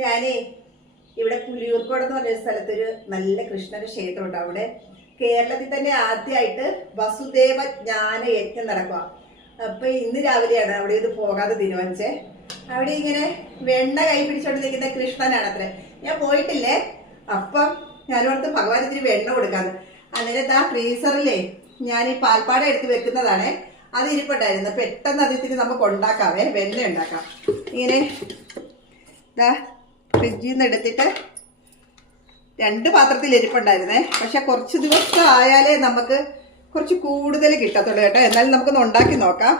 ഞാനേ ഇവിടെ പുലിയൂർക്കോട് എന്ന് പറഞ്ഞ സ്ഥലത്തൊരു നല്ല കൃഷ്ണന്റെ ക്ഷേത്രമുണ്ട്. അവിടെ കേരളത്തിൽ തന്നെ ആദ്യമായിട്ട് വസുദേവ ജ്ഞാന യജ്ഞം നടക്കുക. അപ്പൊ ഇന്ന് രാവിലെയാണ് അവിടെ ഇത് പോകാതെ തീരുമാനിച്ചേ. അവിടെ ഇങ്ങനെ വെണ്ണ കൈ പിടിച്ചോണ്ട് നിൽക്കുന്ന കൃഷ്ണനാണ് അത്ര. ഞാൻ പോയിട്ടില്ലേ. അപ്പം ഞാനോർത്ത് ഭഗവാൻ ഇത്തിരി വെണ്ണ കൊടുക്കാന്ന്. അന്നേരത്ത് ആ ഫ്രീസറിലേ ഞാൻ ഈ പാൽപ്പാട എടുത്ത് വെക്കുന്നതാണ്. അത് ഇരിപ്പുണ്ടായിരുന്നു. പെട്ടെന്ന് അതിത്തിന് നമുക്ക് ഉണ്ടാക്കാവേ, വെണ്ണ ഉണ്ടാക്കാം. ഇങ്ങനെ ഇതാ ഫ്രിഡ്ജിൽ നിന്ന് എടുത്തിട്ട് 2 പാത്രത്തിൽ ഇരിപ്പുണ്ടായിരുന്നേ. പക്ഷെ കുറച്ച് ദിവസം ആയാലേ നമുക്ക് കുറച്ച് കൂടുതൽ കിട്ടത്തുള്ളൂ കേട്ടോ. എന്നാലും നമുക്കൊന്ന് ഉണ്ടാക്കി നോക്കാം.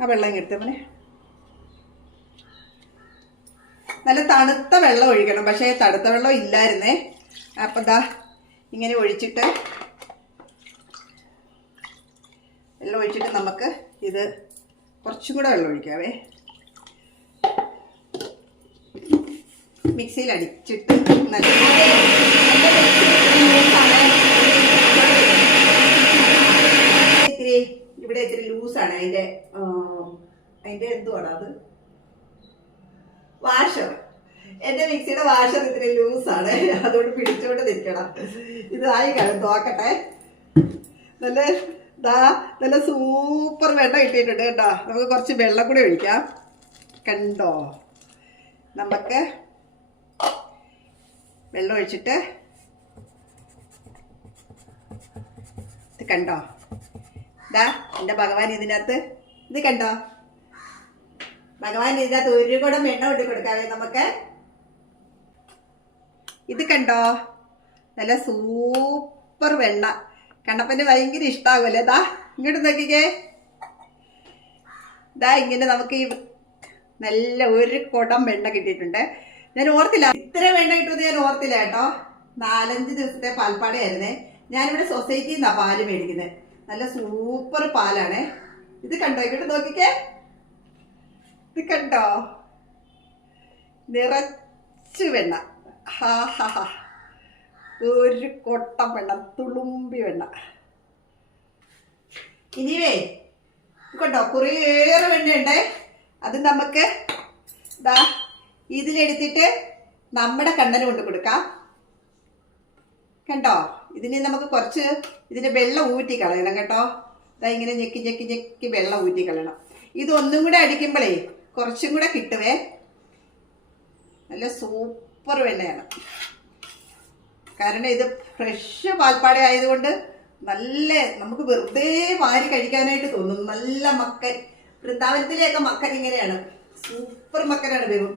ആ വെള്ളം എടുത്ത് മോനെ. നല്ല തണുത്ത വെള്ളം ഒഴിക്കണം. പക്ഷേ തണുത്ത വെള്ളം ഇല്ലായിരുന്നേ. അപ്പം ദാ ഇങ്ങനെ ഒഴിച്ചിട്ട് വെള്ളം ഒഴിച്ചിട്ട് നമുക്ക് ഇത് കുറച്ചും കൂടെ വെള്ളം ഒഴിക്കാവേ. മിക്സിയിൽ അടിച്ചിട്ട് ഇവിടെ ഇത്തിരി ലൂസാണ്. അതിന്റെ എന്തുവാണ് അത്, വാഷർ. എന്റെ മിക്സിയുടെ വാഷർ ഇത്തിരി ലൂസാണ്. അതുകൊണ്ട് പിടിച്ചോണ്ട് നിൽക്കണം. ഇതായി കാണും, നോക്കട്ടെ. നല്ല സൂപ്പർ വെള്ളം കിട്ടിയിട്ടുണ്ട് കേട്ടോ. നമുക്ക് കുറച്ച് വെള്ളം കൂടെ ഒഴിക്കാം. കണ്ടോ, നമുക്ക് വെള്ളം ഒഴിച്ചിട്ട് ഇത് കണ്ടോ. ഇതാ എൻ്റെ ഭഗവാൻ ഇതിനകത്ത്, ഇത് കണ്ടോ ഭഗവാൻ ഇതിനകത്ത് ഒരു കുടം വെണ്ണ കൊണ്ടു കൊടുക്കാവേ നമുക്ക്. ഇത് കണ്ടോ, നല്ല സൂപ്പർ വെണ്ണ. കണ്ടപ്പൻ്റെ ഭയങ്കര ഇഷ്ടാകുമല്ലേ. ദാ ഇങ്ങോട്ട് നോക്കിക്കേ. ദാ ഇങ്ങനെ നമുക്ക് ഈ നല്ല ഒരു കുടം വെണ്ണ കിട്ടിയിട്ടുണ്ട്. ഞാൻ ഓർത്തില്ല ഇത്ര വെണ്ണ കിട്ടുന്നത്, ഞാൻ ഓർത്തില്ല കേട്ടോ. 4-5 ദിവസത്തെ പാൽപ്പാടയായിരുന്നേ. ഞാനിവിടെ സൊസൈറ്റിയിൽ നിന്നാണ് പാല് മേടിക്കുന്നത്. നല്ല സൂപ്പർ പാലാണ്. ഇത് കണ്ടോ, ഇങ്ങോട്ട് നോക്കിക്കേ. ഇത് കണ്ടോ, നിറച്ച് വെണ്ണ. ഹാ ഹാ ഹാ, ഒരു കൊട്ടം വെണ്ണ, തുളുമ്പി വെണ്ണ. ഇനിവേ കണ്ടോ, കുറേയേറെ വെണ്ണയുണ്ടേ. അത് നമുക്ക് ദാ ഇതിലെടുത്തിട്ട് നമ്മുടെ കണ്ണന് കൊണ്ട് കൊടുക്കാം. കണ്ടോ, ഇതിന് നമുക്ക് കുറച്ച് ഇതിന്റെ വെള്ളം ഊറ്റി കളയണം കേട്ടോ. ഇതാ ഇങ്ങനെ ഞെക്കി ഞെക്കി ഞെക്കി വെള്ളം ഊറ്റി കളയണം. ഇതൊന്നും കൂടെ അടിക്കുമ്പോഴേ കുറച്ചും കൂടെ കിട്ടുവേ. നല്ല സൂപ്പർ വെണ്ണയാണ്. കാരണം ഇത് ഫ്രഷ് പാൽപ്പാട ആയതുകൊണ്ട് നല്ല നമുക്ക് വെറുതെ വാരി കഴിക്കാനായിട്ട് തോന്നും. നല്ല മക്കൻ, വൃന്ദാവനത്തിലെയൊക്കെ മക്കൻ ഇങ്ങനെയാണ്, സൂപ്പർ മക്കനാണ്.